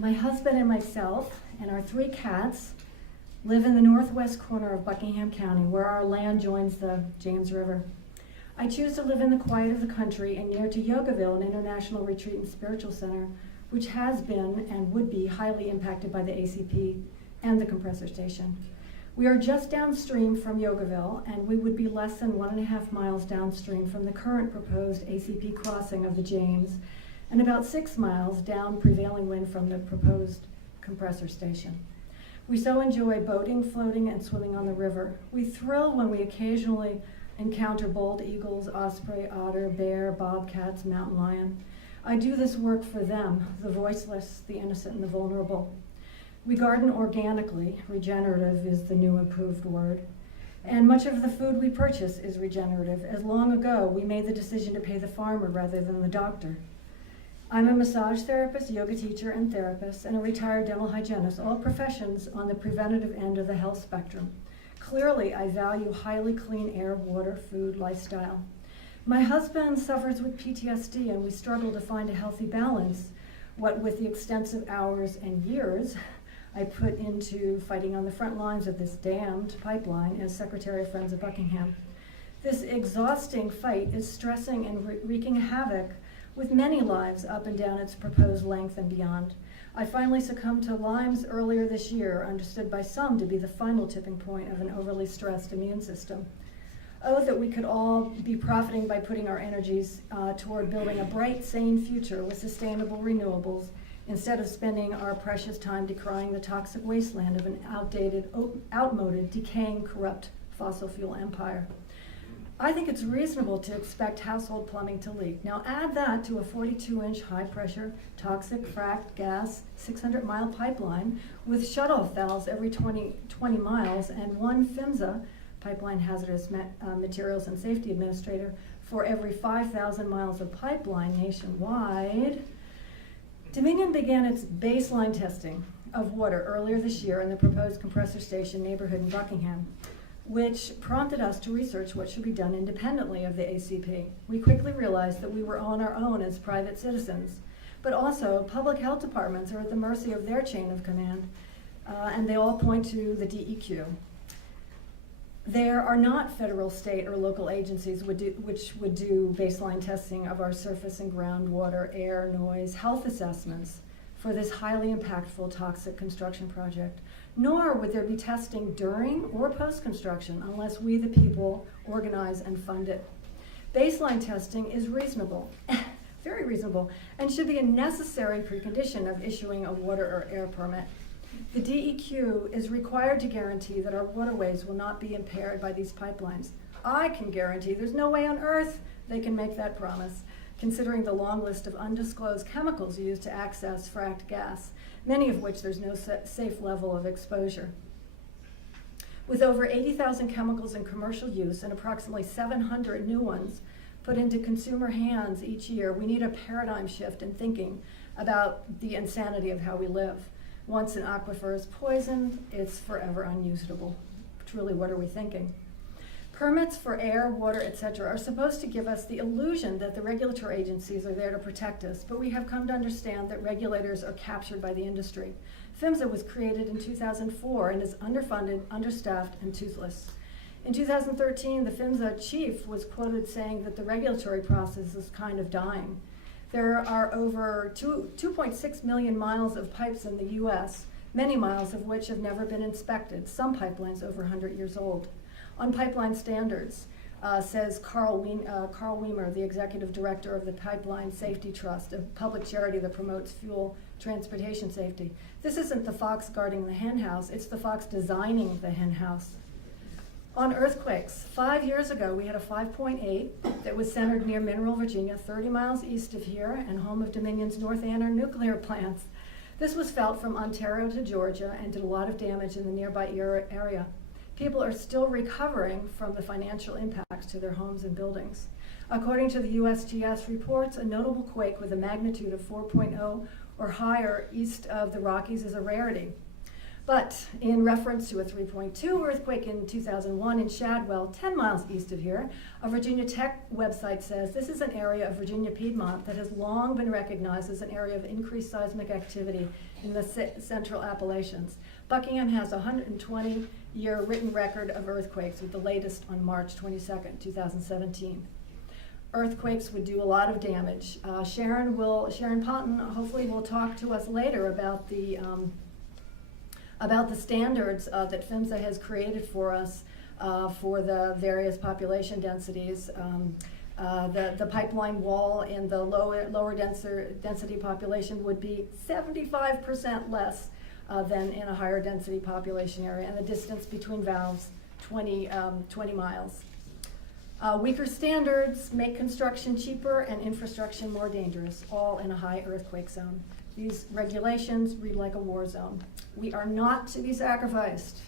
My husband and myself and our 3 cats live in the northwest corner of Buckingham County, where our land joins the James River. I choose to live in the quiet of the country and near to Yogaville, an international retreat and spiritual center, which has been and would be highly impacted by the ACP and the compressor station. We are just downstream from Yogaville, and we would be less than 1.5 miles downstream from the current proposed ACP crossing of the James, and about 6 miles down prevailing wind from the proposed compressor station. We so enjoy boating, floating, and swimming on the river. We thrill when we occasionally encounter bald eagles, osprey, otter, bear, bobcats, mountain lion. I do this work for them, the voiceless, the innocent, and the vulnerable. We garden organically. Regenerative is the new improved word. And much of the food we purchase is regenerative, as long ago we made the decision to pay the farmer rather than the doctor. I'm a massage therapist, yoga teacher, and therapist, and a retired dental hygienist, all professions on the preventative end of the health spectrum. Clearly, I value highly clean air, water, food, lifestyle. My husband suffers with PTSD, and we struggle to find a healthy balance, what with the extensive hours and years I put into fighting on the front lines of this damned pipeline as Secretary of Friends of Buckingham. This exhausting fight is stressing and wreaking havoc with many lives up and down its proposed length and beyond. I finally succumbed to Lyme's earlier this year, understood by some to be the final tipping point of an overly stressed immune system. Oh, that we could all be profiting by putting our energies toward building a bright, sane future with sustainable renewables, instead of spending our precious time decrying the toxic wasteland of an outmoded, decaying, corrupt fossil fuel empire. I think it's reasonable to expect household plumbing to leak. Now add that to a 42-inch high-pressure, toxic, fracked gas, 600-mile pipeline with shut-off valves every 20 miles and one PHMSA, Pipeline Hazardous Materials and Safety Administrator, for every 5,000 miles of pipeline nationwide. Dominion began its baseline testing of water earlier this year in the proposed compressor station neighborhood in Buckingham, which prompted us to research what should be done independently of the ACP. We quickly realized that we were on our own as private citizens, but also public health departments are at the mercy of their chain of command, and they all point to the DEQ. There are not federal, state, or local agencies which would do baseline testing of our surface and groundwater, air, noise, health assessments for this highly impactful toxic construction project. Nor would there be testing during or post-construction unless we, the people, organize and fund it. Baseline testing is reasonable, very reasonable, and should be a necessary precondition of issuing a water or air permit. The DEQ is required to guarantee that our waterways will not be impaired by these pipelines. I can guarantee there's no way on earth they can make that promise, considering the long list of undisclosed chemicals used to access fracked gas, many of which there's no safe level of exposure. With over 80,000 chemicals in commercial use and approximately 700 new ones put into consumer hands each year, we need a paradigm shift in thinking about the insanity of how we live. Once an aquifer is poisoned, it's forever unusable. Truly, what are we thinking? Permits for air, water, etc. are supposed to give us the illusion that the regulatory agencies are there to protect us, but we have come to understand that regulators are captured by the industry. PHMSA was created in 2004 and is underfunded, understaffed, and toothless. In 2013, the PHMSA chief was quoted saying that the regulatory process is kind of dying. There are over 2.6 million miles of pipes in the US, many miles of which have never been inspected, some pipelines over 100 years old. On pipeline standards, says Carl Weimer, the executive director of the Pipeline Safety Trust, a public charity that promotes fuel transportation safety. This isn't the fox guarding the hen house, it's the fox designing the hen house. On earthquakes, 5 years ago, we had a 5.8 that was centered near Mineral, Virginia, 30 miles east of here and home of Dominion's North Anna nuclear plants. This was felt from Ontario to Georgia and did a lot of damage in the nearby area. People are still recovering from the financial impacts to their homes and buildings. According to the USGS reports, a notable quake with a magnitude of 4.0 or higher east of the Rockies is a rarity. But in reference to a 3.2 earthquake in 2001 in Shadwell, 10 miles east of here, a Virginia Tech website says this is an area of Virginia Piedmont that has long been recognized as an area of increased seismic activity in the central Appalachians. Buckingham has a 120-year written record of earthquakes, with the latest on March 22nd, 2017. Earthquakes would do a lot of damage. Sharon Ponton hopefully will talk to us later about the standards that PHMSA has created for us for the various population densities. The pipeline wall in the lower density population would be 75% less than in a higher density population area, and the distance between valves, 20 miles. Weaker standards make construction cheaper and infrastructure more dangerous, all in a high earthquake zone. These regulations read like a war zone. We are not to be sacrificed.